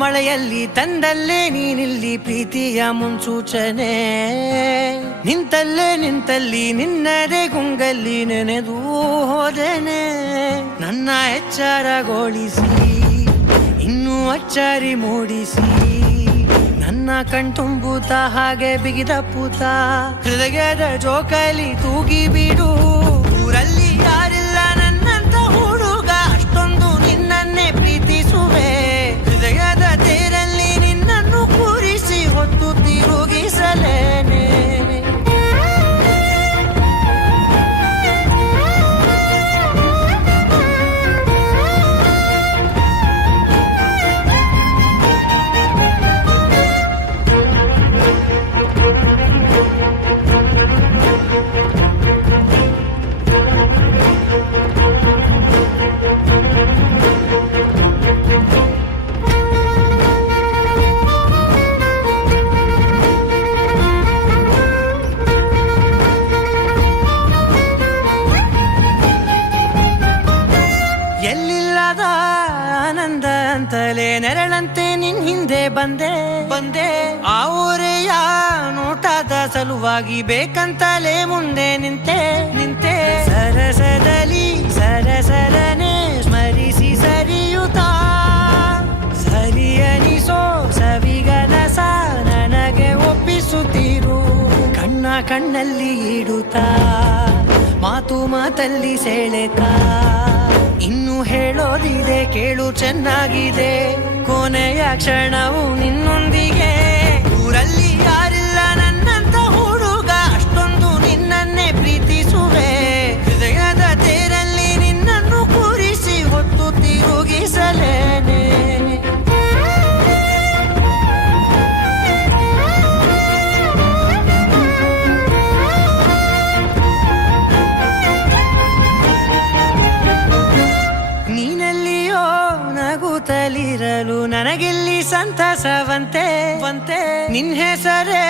ಮಳೆಯಲ್ಲಿ ತಂದಲ್ಲೇ ನೀನಿಲ್ಲಿ ಪ್ರೀತಿಯ ಮುನ್ಸೂಚನೆ, ನಿಂತಲ್ಲಿ ನಿನ್ನದೇ ಗುಂಗಲ್ಲಿ ನೆನೆದು ಹೋದೆನೆ. ನನ್ನ ಎಚ್ಚರಗೊಳಿಸಿ ಇನ್ನೂ ಅಚ್ಚರಿ ಮೂಡಿಸಿ, ನನ್ನ ಕಣ್ತುಂಬುತ್ತ ಹಾಗೆ ಬಿಗಿದ ಪೂತ ಹೃದಯದ ಜೋಕಾಲಿ ತೂಗಿ ಬಿಡು. ಊರಲ್ಲಿ ಯಾರಿಲ್ಲ ನನ್ನಂತ ಹುಡುಗ, ಅಷ್ಟೊಂದು ನಿನ್ನನ್ನೇ ಪ್ರೀತಿಸುವೆ. ಹೃದಯದ ತೇರಲ್ಲಿ ನಿನ್ನನ್ನು ಕೂರಿಸಿ ಹೊತ್ತು ತಿರುಗಿಸಲೇನೆ. ಎಲ್ಲಿಲ್ಲದ ಆನಂದ ಅಂತಲೇ ನೆರಳಂತೆ ನಿನ್ ಹಿಂದೆ ಬಂದೆ. ಆ ಊರೆಯ ನೋಟದ ಸಲುವಾಗಿ ಬೇಕಂತಲೇ ಮುಂದೆ ನಿಂತೆ. ಸರಸದಲ್ಲಿ ಸರಸರನೆ ಸ್ಮರಿಸಿ ಸರಿಯುತ್ತಾ, ಸರಿಯನಿಸೋ ಸವಿಗನಸ ನನಗೆ ಒಪ್ಪಿಸುತ್ತೀರು. ಕಣ್ಣಲ್ಲಿ ಇಡುತ್ತಾ, ಮಾತಲ್ಲಿ ಸೆಳೆತಾ, ಇನ್ನು ಹೇಳೋದಿದೆ ಕೇಳು ಚೆನ್ನಾಗಿದೆ. ಕೊನೆಯ ಕ್ಷಣವು ನಿನ್ನೊಂದಿಗೆ. ಊರಲ್ಲಿ ಯಾರಿಲ್ಲ ನನ್ನಂತ ಹುಡುಗ, ಅಷ್ಟೊಂದು ನಿನ್ನನ್ನೇ ಪ್ರೀತಿಸುವೆ. ಹೃದಯದ ತೇರಲ್ಲಿ ನಿನ್ನನ್ನು ಕೂರಿಸಿ ಹೊತ್ತು ತಿರುಗಿಸಲೇನೆ. ನಗುತ್ತಲಿರಲು ನನಗಿಲ್ಲಿ ಸಂತಸವಂತೆ. ನಿನ್ ಹೆಸರೇ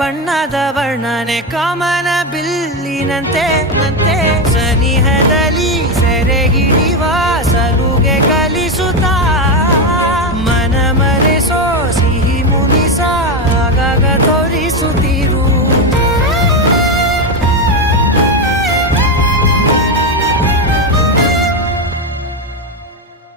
ಬಣ್ಣದ ವರ್ಣನೆ ಕಾಮನ ಬಿಲ್ಲಿನಂತೆ.